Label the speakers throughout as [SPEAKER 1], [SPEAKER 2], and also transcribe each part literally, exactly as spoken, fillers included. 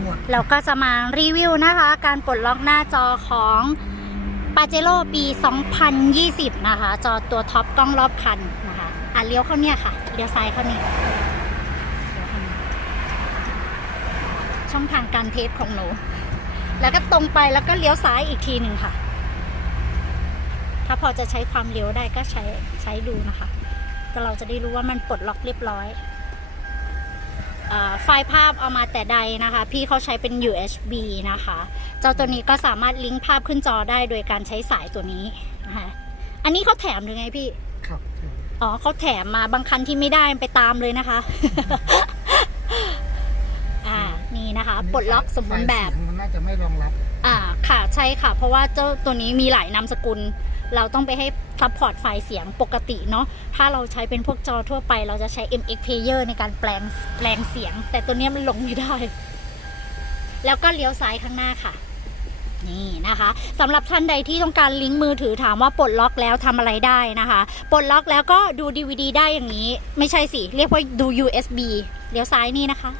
[SPEAKER 1] เราก็จะมารีวิวนะคะการปลดล็อกหน้าจอของ Pajero ปี สองพันยี่สิบ นะคะจอตัวท็อปกล้องรอบคันนะคะอ่ะเลี้ยวเข้าเนี่ยค่ะเลี้ยวซ้ายเข้านี่ช่องทางการเทสของหนูแล้วก็ตรงไปแล้วก็เลี้ยวซ้ายอีกทีหนึ่งค่ะถ้าพอจะใช้ความเร็วได้ก็ใช้ใช้ดูนะคะก็เราจะได้รู้ว่ามันปลดล็อกเรียบร้อยไฟล์ภาพเอามาแต่ใดนะคะพี่เขาใช้เป็น ยู เอส บี นะคะเจ้าตัวนี้ก็สามารถลิงก์ภาพขึ้นจอได้โดยการใช้สายตัวนี้นะคะอันนี้เขาแถมหรือไงพี่
[SPEAKER 2] ครับ
[SPEAKER 1] อ๋อเขาแถมมาบางคันที่ไม่ได้ไปตามเลยนะคะ อ่านี่นะคะปลดล็อกสมบูรณ์แบบ
[SPEAKER 2] มันน่าจะไม่รองรับ
[SPEAKER 1] อ่าค่ะใช่ค่ะเพราะว่าเจ้าตัวนี้มีหลายนามสกุลเราต้องไปให้ซัพพอร์ตไฟล์เสียงปกติเนาะถ้าเราใช้เป็นพวกจอทั่วไปเราจะใช้ เอ็ม เอ็กซ์ Player ในการแปลงแปลงเสียงแต่ตัวนี้มันลงไม่ได้แล้วก็เลี้ยวซ้ายข้างหน้าค่ะนี่นะคะสำหรับท่านใดที่ต้องการลิงก์มือถือถามว่าปลดล็อกแล้วทำอะไรได้นะคะปลดล็อกแล้วก็ดู ดี วี ดี ได้อย่างนี้ไม่ใช่สิเรียกว่าดู ยู เอส บี เลี้ยวซ้ายนี่นะคะ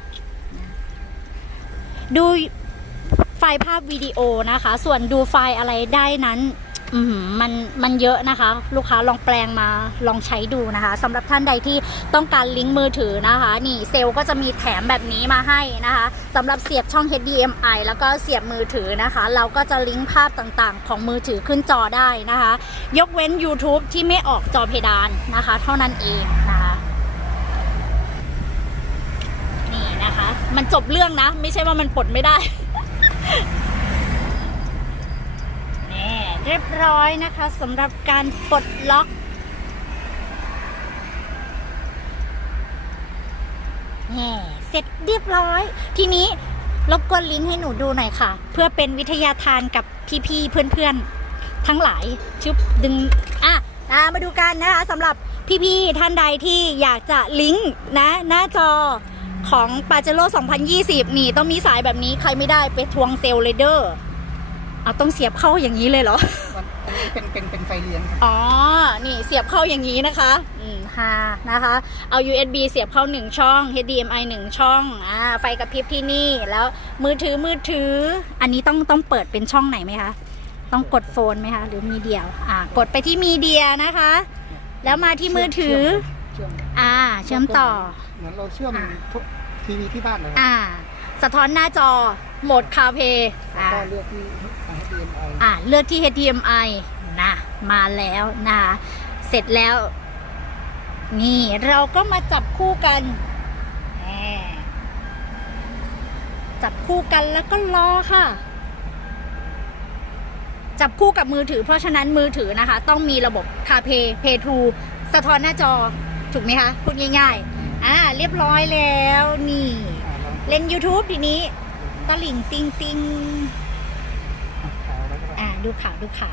[SPEAKER 1] ดูไฟล์ภาพวิดีโอนะคะส่วนดูไฟล์อะไรได้นั้นอืมมันมันเยอะนะคะลูกค้าลองแปลงมาลองใช้ดูนะคะสำหรับท่านใดที่ต้องการลิงก์มือถือนะคะนี่เซลล์ก็จะมีแถมแบบนี้มาให้นะคะสำหรับเสียบช่อง เอช ดี เอ็ม ไอ แล้วก็เสียบมือถือนะคะเราก็จะลิงก์ภาพต่างๆของมือถือขึ้นจอได้นะคะยกเว้น YouTube ที่ไม่ออกจอเพดานนะคะเท่านั้นเองนะคะนี่นะคะมันจบเรื่องนะไม่ใช่ว่ามันปลดไม่ได้ เรียบร้อยนะคะสำหรับการปลดล็อกนี่เสร็จเรียบร้อยทีนี้รบกวนลิงก์ให้หนูดูหน่อยค่ะเพื่อเป็นวิทยาทานกับพี่ๆเพื่อนๆทั้งหลายชุบดึงอ่ะมาดูกันนะคะสำหรับพี่ๆท่านใดที่อยากจะลิงก์นะหน้าจอของ Pajero สองพันยี่สิบนี่ต้องมีสายแบบนี้ใครไม่ได้ไปทวงเซลล์เลยเด้อเอาต้องเสียบเข้าอย่างนี้เลยเหรอ
[SPEAKER 2] เป็นเป็นเป็นไฟเลี้ยง
[SPEAKER 1] อ๋อนี่เสียบเข้าอย่างนี้นะคะอืมฮานะคะเอา ยู เอส บี เสียบเข้าหนึ่งช่อง เอช ดี เอ็ม ไอ หนึ่งช่องอ่าไฟกระพริบที่นี่แล้วมือถือมือถืออันนี้ต้องต้องเปิดเป็นช่องไหนไหมคะต้องกดโฟนไหมคะหรือมีเดียวอ่ากดไปที่มีเดียนะคะแล้วมาที่มือถืออ่าเชื่อมต่อ
[SPEAKER 2] เหมือนเราเชื่อมทุกทีวีที่บ้านเลย
[SPEAKER 1] อ่าสะท้อนหน้าจอโหมดคาเพย์
[SPEAKER 2] ก็เลือกที่ เอช ดี เอ็ม ไอ
[SPEAKER 1] อ่าเลือกที่ เอช ดี เอ็ม ไอ นะมาแล้วนะเสร็จแล้วนี่เราก็มาจับคู่กันจับคู่กันแล้วก็รอค่ะจับคู่กับมือถือเพราะฉะนั้นมือถือนะคะต้องมีระบบคาเพย์เพย์ทูสะท้อนหน้าจอถูกไหมคะพูดง่ายๆอ่าเรียบร้อยแล้วนี่เล่น YouTube ทีนี้ตะหลิ่งติงติงอ่าดูข่าวดูข่าว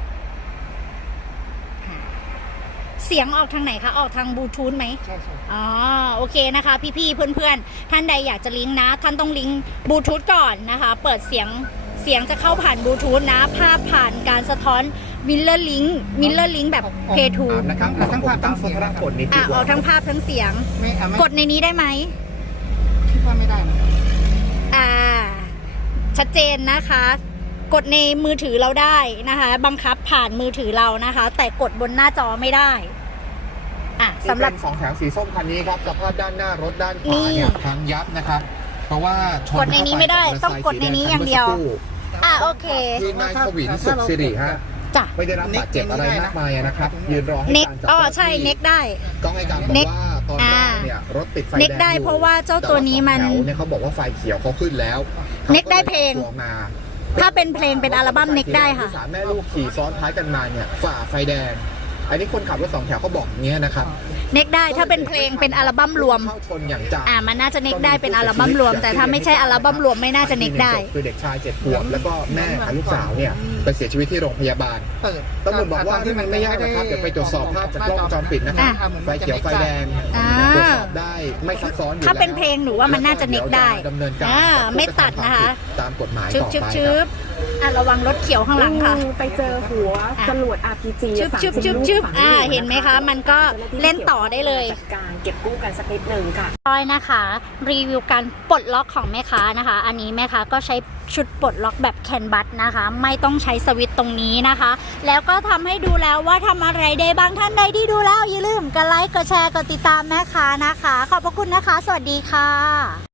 [SPEAKER 1] เสียงออกทางไหนคะออกทางบลูทูธไหม
[SPEAKER 2] ใช่ใช่
[SPEAKER 1] อ๋อโอเคนะคะพี่ๆเพื่อนๆท่านใดอยากจะลิงก์นะท่านต้องลิงก์บลูทูธก่อนนะคะเปิดเสียงเสียงจะเข้าผ่านบลูทูธนะภาพผ่านการสะท้อนมิลเลอร์ลิงก์มิลเลอร์ลิงก์แบบเพย์ทู
[SPEAKER 2] นะครับทั้งภาพทั้งเสียง
[SPEAKER 3] กดนิด
[SPEAKER 1] อ่ะเอาทั้งภาพทั้งเสียงกดในนี้ได้ไหม
[SPEAKER 2] คิดว่าไม่ได้นะ
[SPEAKER 1] อ่าชัดเจนนะคะกดในมือถือเราได้นะคะบังคับผ่านมือถือเรานะคะแต่กดบนหน้าจอไม่ได้อ่ะ
[SPEAKER 3] สำหรับสองแถวสีส้มคันนี้ครับสภาพด้านหน้ารถด้านขวาเนี่ยพังยับนะครับเพราะว่าชน
[SPEAKER 1] กดในนี้ไม่ได้ต้องกดในนี้อย่างเดียวอ่ะโอเค
[SPEAKER 3] คือนายขวินสุขสิริฮะ
[SPEAKER 1] จ้ะ
[SPEAKER 3] ไม่ได้รับบาดเจ็บอะไรมากมายนะครับยืนรอให้การจับ
[SPEAKER 1] อ๋อใช่เน็กได้
[SPEAKER 3] ต้องให้การบอกว่าตอนแรกเนี่ยรถติดไฟแดง
[SPEAKER 1] เน็กได้เพราะว่าเจ้าตัวนี้มัน
[SPEAKER 3] เนี่ยเขาบอกว่าไฟเขียวเขาขึ้นแล้ว
[SPEAKER 1] เน็กได้เพลงถ้าเป็นเพลงเป็นอัลบั้มเน็กได้ค่ะ
[SPEAKER 3] สามแม่ลูกขี่ซ้อนท้ายกันมาเนี่ยฝ่าไฟแดงอันนี้คนขับรถสองแถวเขาบอกเงี้ยนะครับ
[SPEAKER 1] เน็กได้ถ้าเป็นเพลงเป็นอัลบั้มรวมอ่ามันน่าจะเน็กได้เป็นอัลบั้มรวมแต่ถ้าไม่ใช่อัลบั้มรวมไม่น่าจะเน็กได้
[SPEAKER 3] คือเด็กชายเจ็ดขวบแล้วก็แม่กับลูกสาวเนี่ยไปเสียชีวิตที่โรงพยาบาลตำรวจบอกว่าที่มันไม่ยากนะครับเดี๋ยวไปตรวจสอบภาพจากกล้องวงจรปิดนะครับไฟเขียวไฟแดงตรวจสอบได้ไม่ซับซ้อนอยู่แล้ว
[SPEAKER 1] ถ้าเป็นเพลงหนูว่ามันน่าจะเน็กได้
[SPEAKER 3] ดำเนินการ
[SPEAKER 1] ไม่ตัดนะคะ
[SPEAKER 3] ตามกฎหมายต่อไป
[SPEAKER 1] อ่ะระวังรถเขียวข้างหลังค่ะ
[SPEAKER 4] ไปเจอหัวจรวด อาร์ พี จี
[SPEAKER 1] ชึบชึบชึบชึบอ่าเห็นไหมคะมันก็เล่นต่อได้เลย
[SPEAKER 4] จัดการเก็บกู้กันสักนิดหนึ่งค่ะ
[SPEAKER 1] ร้อยนะคะรีวิวการปลดล็อกของแม่ค้านะคะ อันนี้แม่ค้าก็ใช้ชุดปลดล็อกแบบแคนบัสนะคะ ไม่ต้องใช้สวิตช์ตรงนี้นะคะ แล้วก็ทำให้ดูแล้วว่าทำอะไรได้บ้างท่านใดที่ดูแล้วอย่าลืมกดไลค์กดแชร์กดติดตามแม่ค้านะคะ ขอบพระคุณนะคะ สวัสดีค่ะ